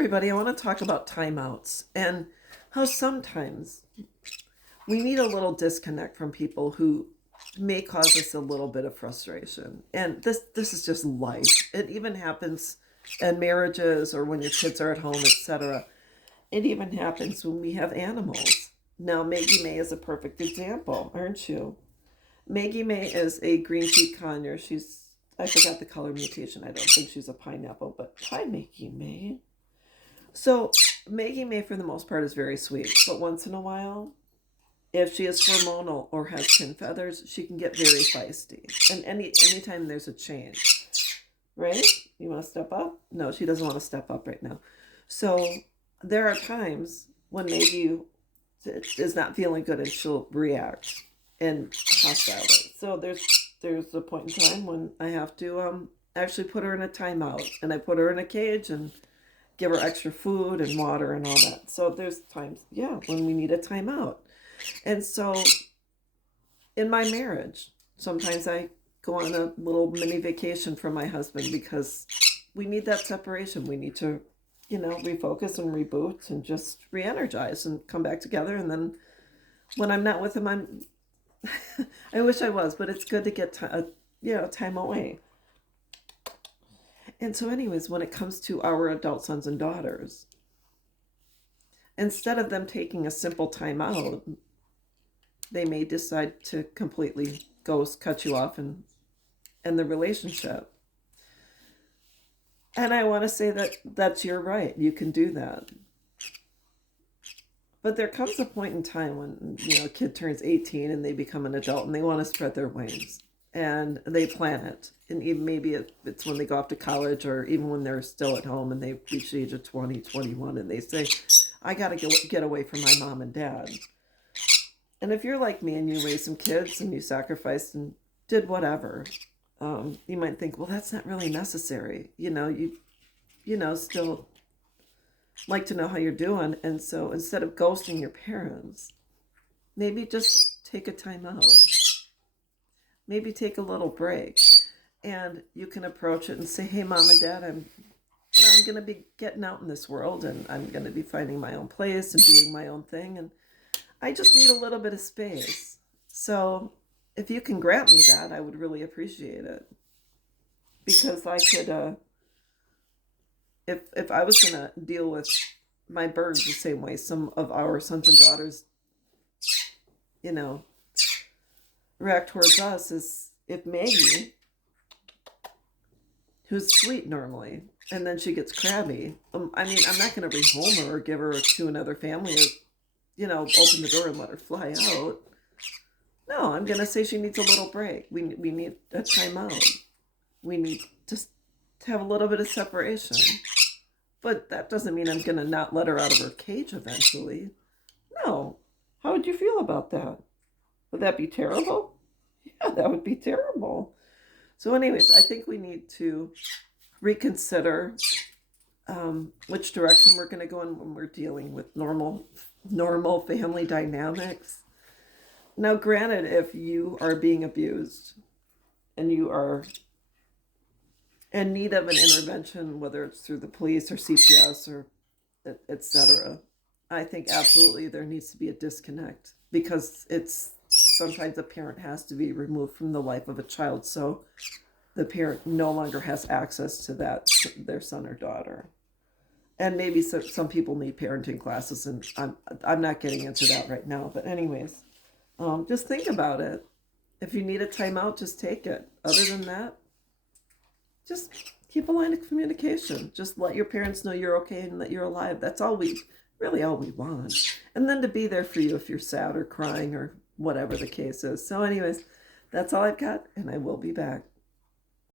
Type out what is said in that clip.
everybody. I want to talk about timeouts and how sometimes we need a little disconnect from people who may cause us a little bit of frustration. And this is just life. It even happens in marriages or when your kids are at home, etc. It even happens when we have animals. Now, Maggie May is a perfect example, aren't you? Maggie May is a green tea conure. I forgot the color mutation. I don't think she's a pineapple, but hi, Maggie May. So Maggie May, for the most part, is very sweet, but once in a while, if she is hormonal or has pin feathers, she can get very feisty. And anytime there's a change, right? You want to step up? No, she doesn't want to step up right now. So there are times when Maggie is not feeling good and she'll react in hostile ways. So there's a point in time when I have to actually put her in a timeout, and I put her in a cage and give her extra food and water and all that. So there's times, yeah, when we need a timeout. And so in my marriage, sometimes I go on a little mini vacation from my husband because we need that separation. We need to, refocus and reboot and just re-energize and come back together. And then when I'm not with him, I wish I was, but it's good to get time away. And so anyways, when it comes to our adult sons and daughters, instead of them taking a simple time out, they may decide to completely cut you off and end the relationship. And I want to say that's your right. You can do that. But there comes a point in time when, a kid turns 18 and they become an adult and they want to spread their wings. And they plan it. And even maybe it's when they go off to college, or even when they're still at home and they reach the age of 20, 21, and they say, I got to get away from my mom and dad. And if you're like me and you raised some kids and you sacrificed and did whatever, you might think, well, that's not really necessary. You still like to know how you're doing. And so instead of ghosting your parents, maybe just take a time out. Maybe take a little break. And you can approach it and say, hey, mom and dad, I'm going to be getting out in this world, and I'm going to be finding my own place and doing my own thing. And I just need a little bit of space. So if you can grant me that, I would really appreciate it. Because I could, if I was going to deal with my birds the same way some of our sons and daughters, react towards us, is if Maggie, who's sweet normally, and then she gets crabby. I'm not going to rehome her or give her to another family or, open the door and let her fly out. No, I'm going to say she needs a little break. We need a time out. We need just to have a little bit of separation. But that doesn't mean I'm going to not let her out of her cage eventually. No. How would you feel about that? Would that be terrible? Yeah, that would be terrible. So anyways, I think we need to reconsider which direction we're going to go in when we're dealing with normal family dynamics. Now, granted, if you are being abused and you are in need of an intervention, whether it's through the police or CPS or etc., I think absolutely there needs to be a disconnect, because sometimes a parent has to be removed from the life of a child, so the parent no longer has access to their son or daughter. And maybe some people need parenting classes, and I'm not getting into that right now. But anyways, just think about it. If you need a timeout, just take it. Other than that, just keep a line of communication. Just let your parents know you're okay and that you're alive. That's all we want. And then to be there for you if you're sad or crying or whatever the case is. So anyways, that's all I've got, and I will be back.